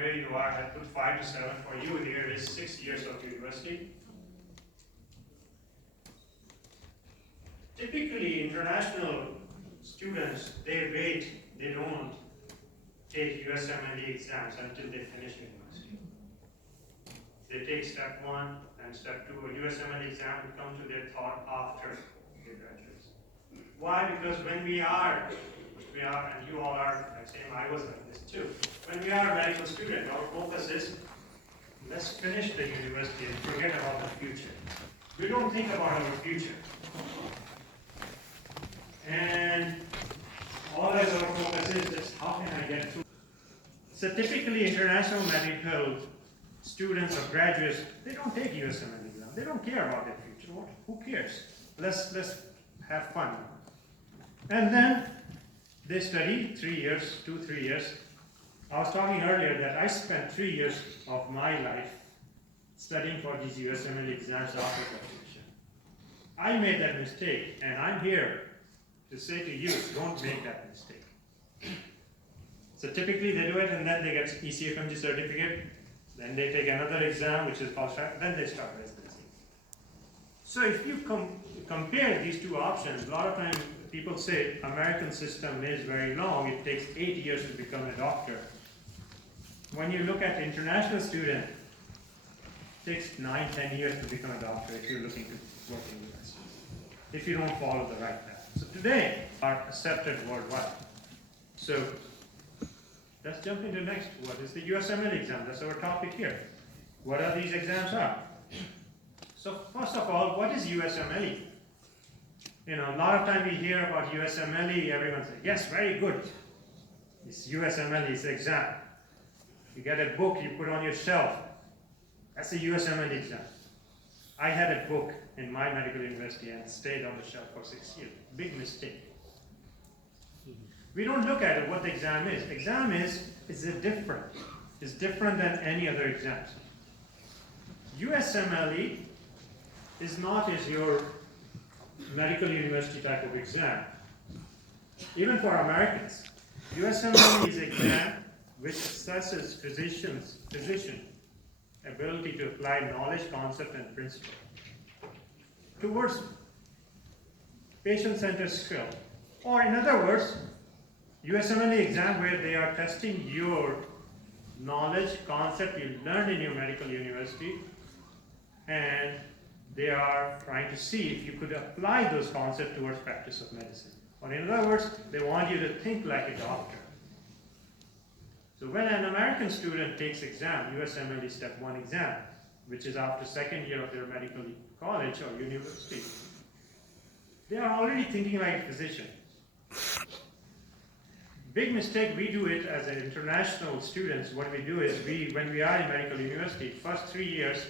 where you are, I put 5 to 7. For you here is 6 years of university. Typically, international students, they wait, they don't take USMLE exams until they finish university. They take step 1 and step 2. A USMLE exam will come to their thought after they graduate. Why? Because when we are, and you all are like same, I was like this too. When we are a medical student, our focus is, let's finish the university and forget about the future. We don't think about our future. And all that our focus is just how can I get through. So typically international medical students or graduates, they don't take USMLE exam. They don't care about their future. Who cares? Let's have fun. And then they study 3 years, 2-3 years. I was talking earlier that I spent 3 years of my life studying for these USMLE exams after graduation. I made that mistake, and I'm here to say to you, don't make that mistake. So typically they do it, and then they get ECFMG certificate, then they take another exam, which is fast track, then they start residency. So if you compare these two options, a lot of times people say American system is very long, it takes 8 years to become a doctor. When you look at the international student, it takes 9-10 years to become a doctor if you're looking to work in the US, if you don't follow the right path. So today are accepted worldwide. So let's jump into next. What is the USMLE exam? That's our topic here. What are these exams are? So first of all, what is USMLE? You know, a lot of time we hear about USMLE, everyone says, yes, very good. It's USMLE, it's exam. You get a book, you put on your shelf. That's a USMLE exam. I had a book in my medical university and stayed on the shelf for 6 years. Big mistake. We don't look at it, what the exam is. Exam is different. It's different than any other exams. USMLE is not as your medical university type of exam. Even for Americans, USMLE is an exam which assesses physician ability to apply knowledge, concept, and principle towards patient-centered skill. Or in other words, USMLE exam where they are testing your knowledge, concept you learned in your medical university, and they are trying to see if you could apply those concepts towards practice of medicine. Or in other words, they want you to think like a doctor. So when an American student takes exam, USMLE Step 1 exam, which is after 2nd year of their medical college or university, they are already thinking like a physician. Big mistake we do it as an international students. What we do is when we are in medical university, first 3 years,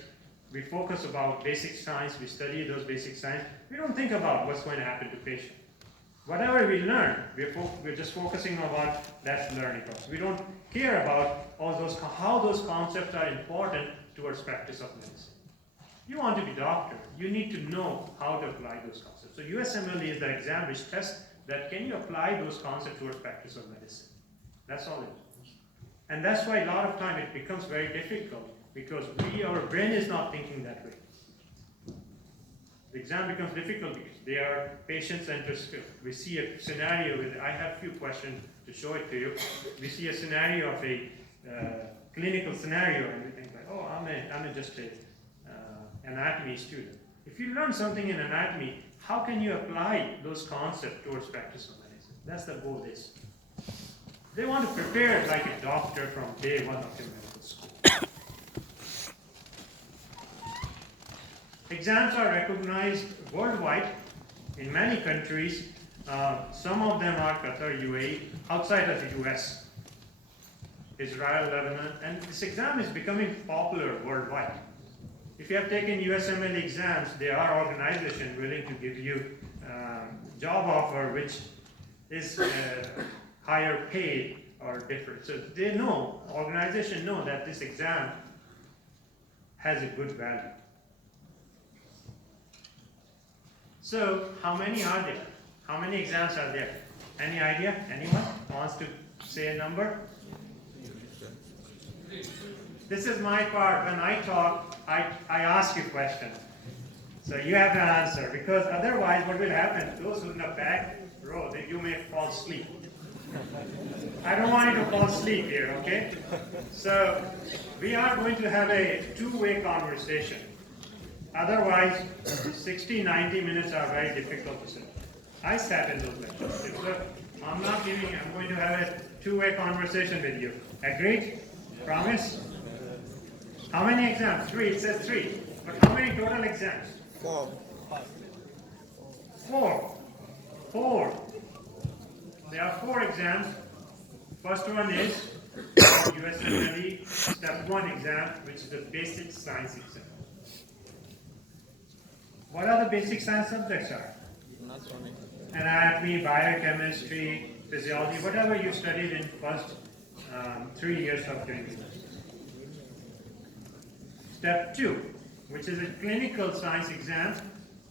we focus about basic science, we study those basic science. We don't think about what's going to happen to patient. Whatever we learn, we're just focusing about that learning process. We don't care about how those concepts are important towards practice of medicine. You want to be a doctor, you need to know how to apply those concepts. So USMLE is the exam which tests that can you apply those concepts towards practice of medicine. That's all it is. And that's why a lot of time it becomes very difficult because our brain is not thinking that way. The exam becomes difficult because they are patient-centered skill. We see a scenario with, I have a few questions to show it to you. We see a scenario of a clinical scenario and we think like, oh, I'm just an anatomy student. If you learn something in anatomy, how can you apply those concepts towards practice of medicine? That's the goal is. They want to prepare like a doctor from day one of your medical school. Exams are recognized worldwide in many countries. Some of them are Qatar, UAE, outside of the US, Israel, Lebanon, and this exam is becoming popular worldwide. If you have taken USMLE exams, there are organizations willing to give you job offer which is higher paid or different. So they know, organizations know that this exam has a good value. So how many are there? How many exams are there? Any idea? Anyone wants to say a number? This is my part. When I talk, I ask you questions. So you have to answer, because otherwise what will happen, those who in the back row, you may fall asleep. I don't want you to fall asleep here, okay? So we are going to have a two-way conversation. Otherwise, 60, 90 minutes are very difficult to sit. I sat in those lectures. I'm not giving, I'm going to have a two-way conversation with you. Agreed? Promise? How many exams? 3, it says 3. But how many total exams? 4. 4. There are 4 exams. First one is USMLE Step 1 exam, which is the basic science exam. What are the basic science subjects are? Anatomy, biochemistry, physiology, whatever you studied in first 3 years of your university. Step 2, which is a clinical science exam.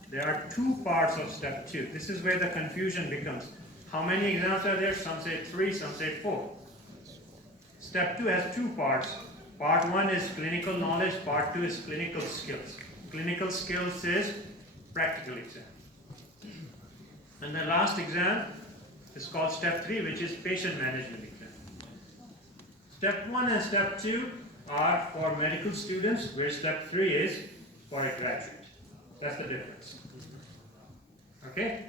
There are 2 parts of step 2. This is where the confusion becomes. How many exams are there? Some say 3, some say 4. Step 2 has 2 parts. Part 1 is clinical knowledge, part 2 is clinical skills. Clinical skills is practical exam. And the last exam is called step 3, which is patient management exam. Step 1 and step 2 are for medical students, where step 3 is for a graduate. That's the difference. Okay?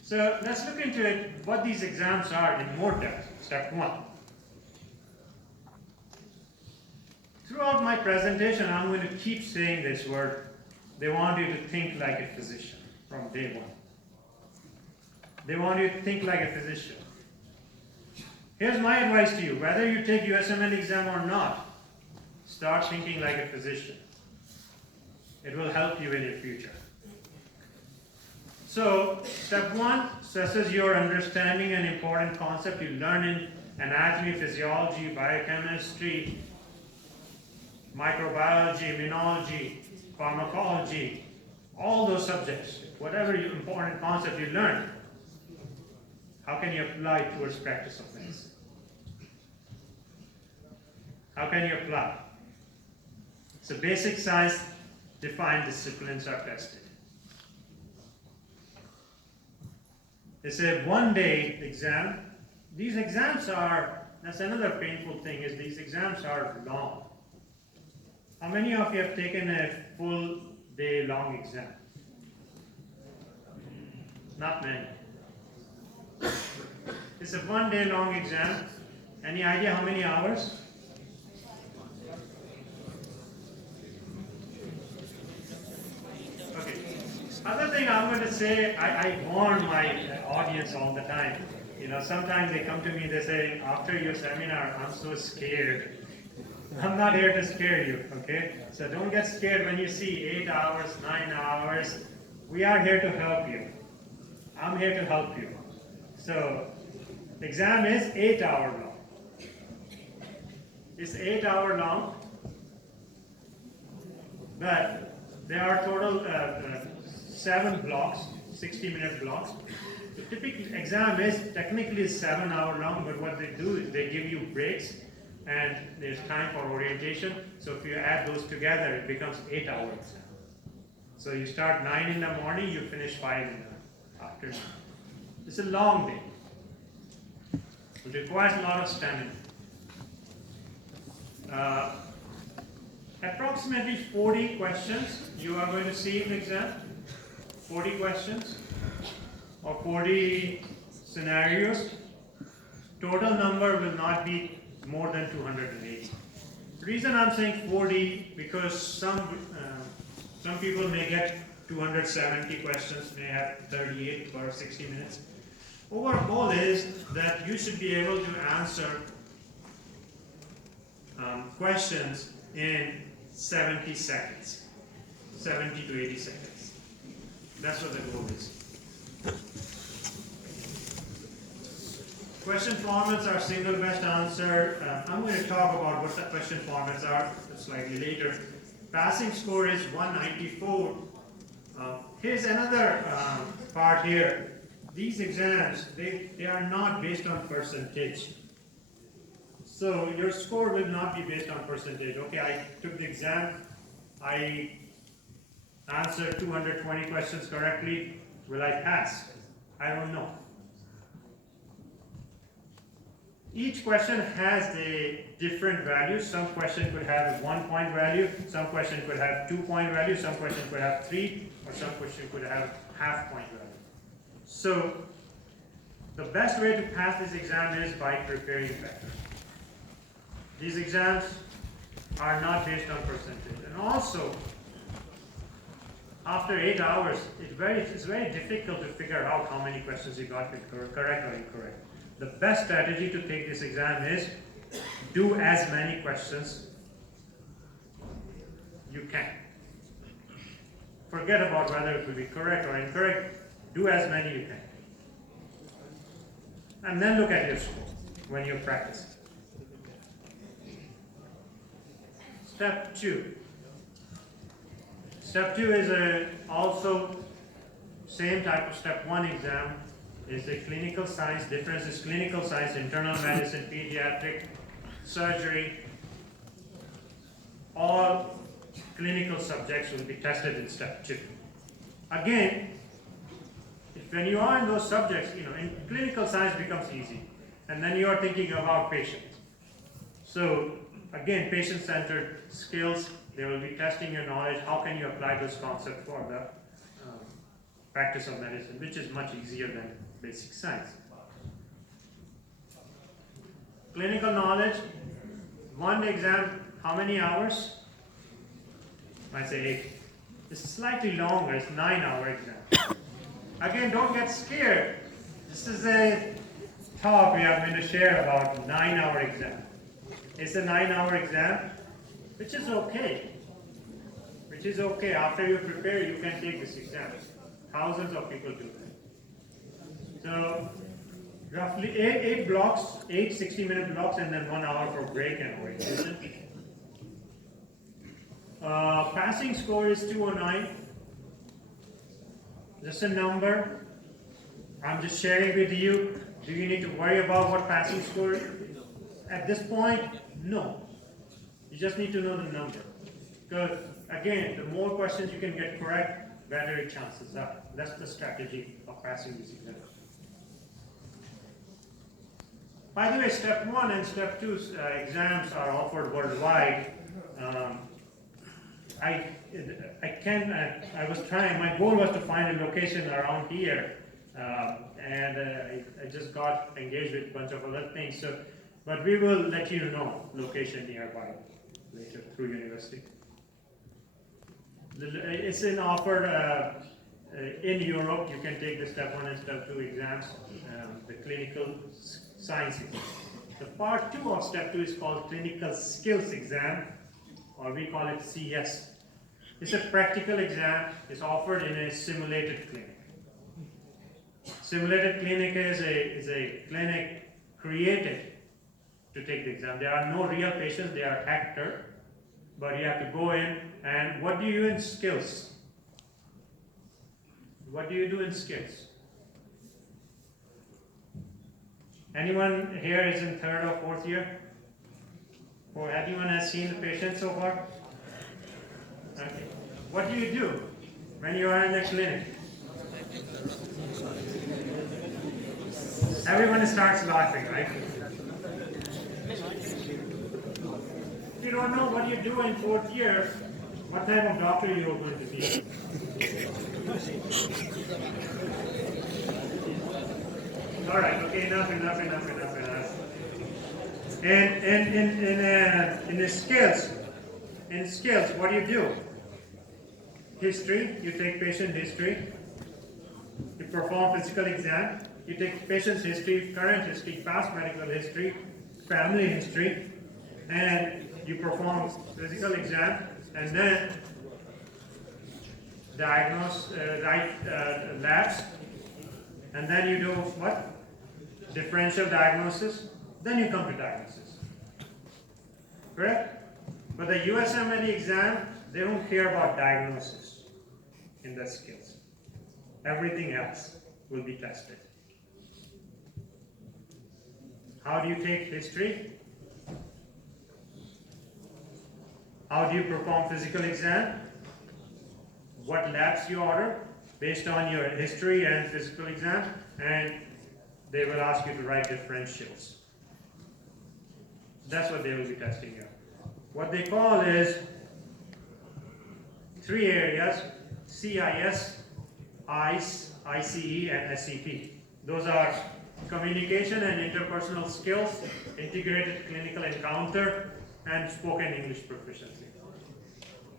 So let's look into it, what these exams are in more depth. Step 1. Throughout my presentation, I'm going to keep saying this word. They want you to think like a physician from day 1. They want you to think like a physician. Here's my advice to you. Whether you take USMLE exam or not, start thinking like a physician. It will help you in your future. So, step 1 assesses your understanding an important concept you learn in anatomy, physiology, biochemistry, microbiology, immunology, pharmacology, all those subjects. Whatever important concept you learn, how can you apply towards practice of medicine? How can you apply? So basic science defined disciplines are tested. It's a one-day exam. These exams are, that's another painful thing, is these exams are long. How many of you have taken a full day long exam? Not many. It's a one-day long exam. Any idea how many hours? Okay. Other thing I'm going to say, I warn my audience all the time. You know, sometimes they come to me, they say, after your seminar, I'm so scared. I'm not here to scare you, okay? So don't get scared when you see 8 hours, 9 hours. We are here to help you. I'm here to help you. So, the exam is 8 hours long. It's 8 hours long, but there are total 7 blocks, 60-minute blocks. The typical exam is technically 7 hours long, but what they do is they give you breaks and there's time for orientation. So if you add those together, it becomes 8 hours exam. So you start 9 in the morning, you finish 5 in the afternoon. It's a long day. It requires a lot of stamina. Approximately 40 questions you are going to see in the exam. 40 questions or 40 scenarios. Total number will not be more than 280. The reason I'm saying 40 because some people may get 270 questions, may have 38 per 60 minutes. Our goal is that you should be able to answer questions in 70 seconds, 70 to 80 seconds. That's what the goal is. Question formats are single best answer. I'm going to talk about what the question formats are slightly later. Passing score is 194. Here's another part here. These exams, they are not based on percentage. So So your score will not be based on percentage. Okay, I took the exam, I answered 220 questions correctly. Will I pass? I don't know. Each question has a different value. Some question could have a 1 point value, some question could have 2 point value, some question could have 3, or some question could have half point value. So the best way to pass this exam is by preparing better. These exams are not based on percentage. And also, after 8 hours, it's very difficult to figure out how many questions you got correct or incorrect. The best strategy to take this exam is do as many questions you can. Forget about whether it will be correct or incorrect. Do as many you can. And then look at your score when you practice. Step 2. Step 2 is also same type of step 1 exam. Is the clinical science. Difference is clinical science, internal medicine, pediatric, surgery. All clinical subjects will be tested in step 2. Again, when you are in those subjects, in clinical science becomes easy. And then you are thinking about patients. So again, patient-centered skills, they will be testing your knowledge. How can you apply those concepts for the practice of medicine, which is much easier than basic science. Clinical knowledge, one exam, how many hours? I say 8. It's slightly longer, it's 9-hour exam. Again, don't get scared. This is a talk we are going to share about 9-hour exam. It's a 9-hour exam, which is okay. Which is okay. After you prepare, you can take this exam. Thousands of people do that. So roughly 8 blocks, 8 60-minute blocks, and then 1 hour for break and orientation. Passing score is 209. Just a number. I'm just sharing with you. Do you need to worry about what passing score is? At this point, no. You just need to know the number. Because again, the more questions you can get correct, better your chances are. That's the strategy of passing this exam. By the way, step 1 and step 2 exams are offered worldwide. I was trying, my goal was to find a location around here, and I just got engaged with a bunch of other things. So, but we will let you know location nearby later through university. It's offered in Europe. You can take the step 1 and step 2 exams, the clinical science exam. The part 2 of step 2 is called clinical skills exam, or we call it CS. It's a practical exam. It's offered in a simulated clinic. Simulated clinic is a clinic created to take the exam. There are no real patients, they are actors, but you have to go in, and what do you do in skills? What do you do in skills? Anyone here is in 3rd or 4th year? Or anyone has seen the patient so far? Okay. What do you do when you are in the clinic? Everyone starts laughing, right? If you don't know what you do in 4th year, what type of doctor you are going to be? All right, okay, enough. And in skills, what do you do? History, you take patient history. You perform physical exam. You take patient's history, current history, past medical history, family history, and you perform physical exam, and then diagnose, write labs, and then you do what? Differential diagnosis, then you come to diagnosis. Correct? But the USMLE exam, they don't care about diagnosis in the skills. Everything else will be tested. How do you take history? How do you perform physical exam? What labs you order based on your history and physical exam, and they will ask you to write differentials. That's what they will be testing you. What they call is 3 areas: CIS, ICE, ICE, and SEP. Those are communication and interpersonal skills, integrated clinical encounter, and spoken English proficiency.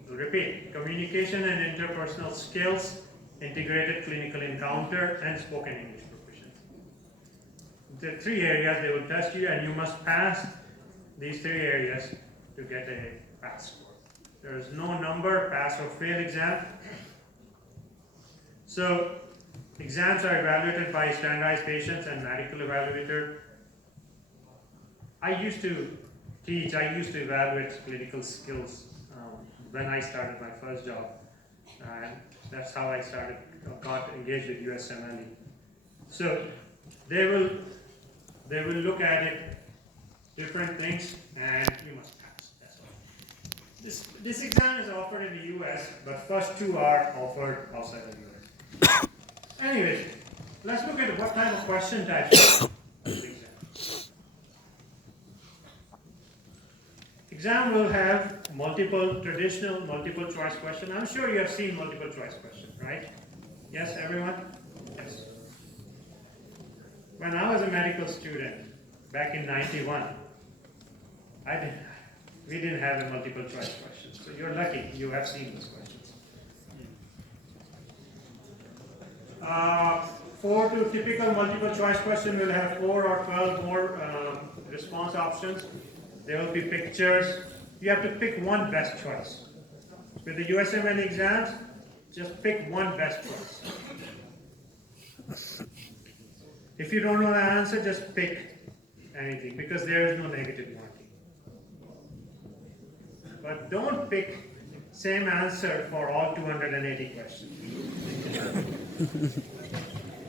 So repeat: communication and interpersonal skills, integrated clinical encounter, and spoken English proficiency. The 3 areas they will test you, and you must pass these 3 areas to get a pass score. There is no number, pass or fail exam. So exams are evaluated by standardized patients and medical evaluator. I used to evaluate clinical skills when I started my first job. And that's how I got engaged with USMLE. So they will look at it, different things, and you must pass. That's all. This exam is offered in the US, but first 2 are offered outside the US. Anyway, let's look at what type of question types this exam. Exam will have traditional multiple choice question. I'm sure you have seen multiple choice question, right? Yes, everyone? Yes. When I was a medical student back in '91, we didn't have a multiple choice question. So you're lucky you have seen those questions. 4 to typical multiple choice question will have 4 or 12 more response options. There will be pictures. You have to pick one best choice. With the USMLE exams, just pick one best choice. If you don't know the answer, just pick anything, because there is no negative marking. But don't pick same answer for all 280 questions.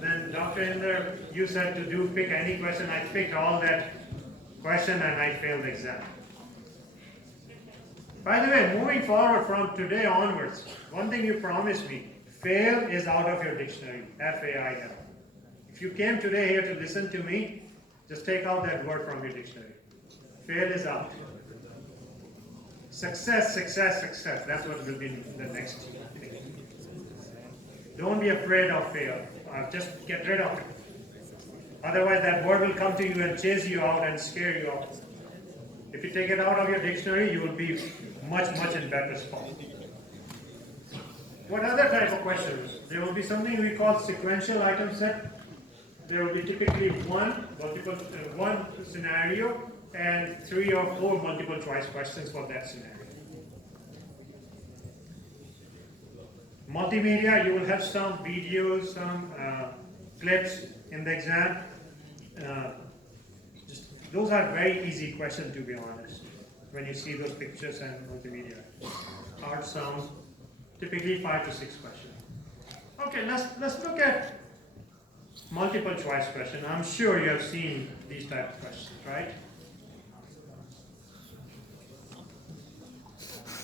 Then Dr. Inder, you said to pick any question. I picked all that question and I failed the exam. By the way, moving forward from today onwards, one thing you promised me: fail is out of your dictionary. F-A-I-L. If you came today here to listen to me, just take out that word from your dictionary. Fail is out. Success, success, success. That's what will be the next thing. Don't be afraid of fail. Just get rid of it. Otherwise, that word will come to you and chase you out and scare you off. If you take it out of your dictionary, you will be much in better spot. What other type of questions? There will be something we call sequential item set. There will be typically one scenario and 3 or 4 multiple choice questions for that scenario. Multimedia, you will have some videos, some clips in the exam. Those are very easy questions, to be honest, when you see those pictures and multimedia. Hard sounds, typically 5 to 6 questions. Okay, let's look at multiple choice question. I'm sure you have seen these type of questions, right?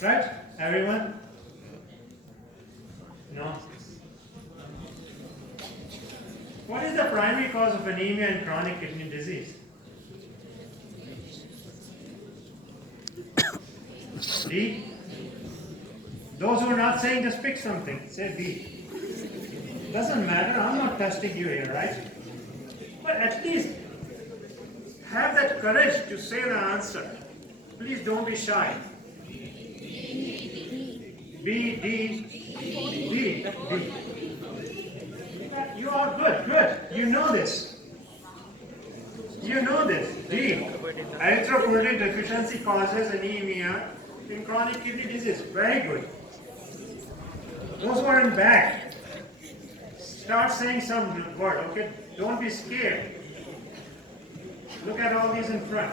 Right? Everyone? No? What is the primary cause of anemia and chronic kidney disease? D? Those who are not saying, just pick something. Say B. Doesn't matter, I'm not testing you here, right? But at least have that courage to say the answer. Please don't be shy. B, D, D, D. You are good. You know this. You know this. D. Erythropoietin deficiency causes anemia in chronic kidney disease. Very good. Those who are in back, start saying some word, okay? Don't be scared. Look at all these in front.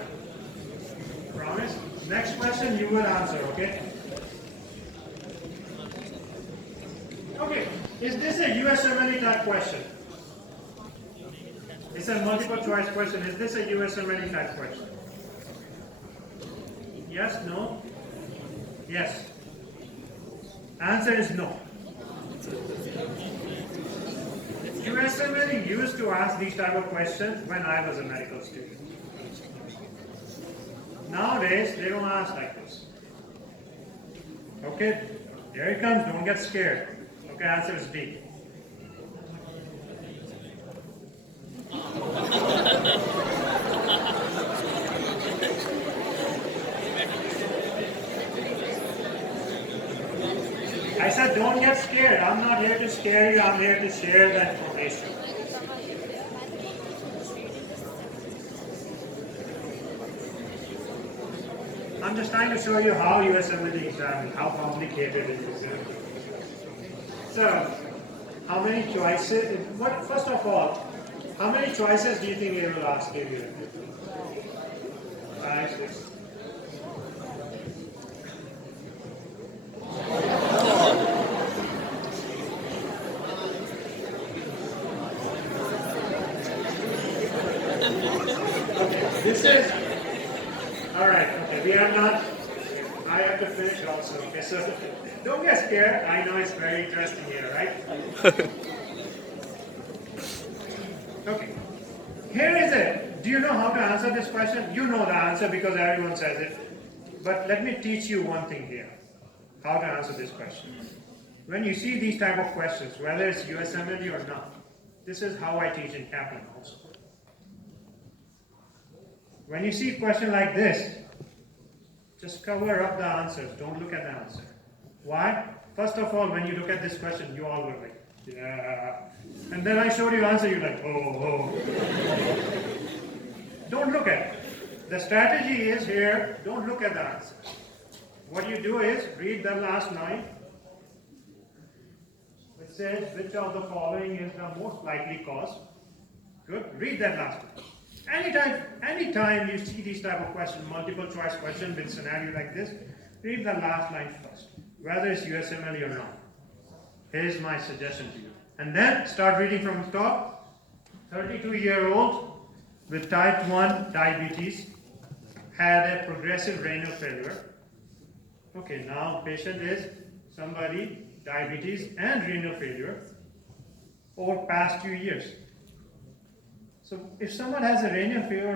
Promise? Next question you will answer, okay? Okay, is this a USMLE type question? It's a multiple choice question. Is this a USMLE type question? Yes, no? Yes. Answer is no. USMLE used to ask these type of questions when I was a medical student. Nowadays, they don't ask like this. Okay, here it comes, don't get scared. Okay, answer is D. I said don't get scared. I'm not here to scare you, I'm here to share the information. I'm just trying to show you how USMLE exam is, how complicated it is. So, how many choices? First of all, how many choices do you think they will ask you? 5, 6. Okay, this is all right. Okay, we are not. I have to finish also. Okay, so don't get scared. I know it's very interesting here, right? Okay. Here is it. Do you know how to answer this question? You know the answer because everyone says it. But let me teach you one thing here. How to answer this question. When you see these type of questions, whether it's USMLE or not, this is how I teach in Kaplan also. When you see a question like this, just cover up the answers. Don't look at the answer. Why? First of all, when you look at this question, you all were like, yeah. And then I showed you answer, you're like, oh. Don't look at it. The strategy is here, don't look at the answer. What you do is, read the last line. It says, which of the following is the most likely cause? Good. Read that last one. Anytime you see these type of questions, multiple choice question with scenario like this, read the last line first, whether it's USMLE or not. Here's my suggestion to you. And then start reading from the top. 32-year-old with type 1 diabetes had a progressive renal failure. Okay, now patient is somebody diabetes and renal failure over past 2 years. So if someone has a renal failure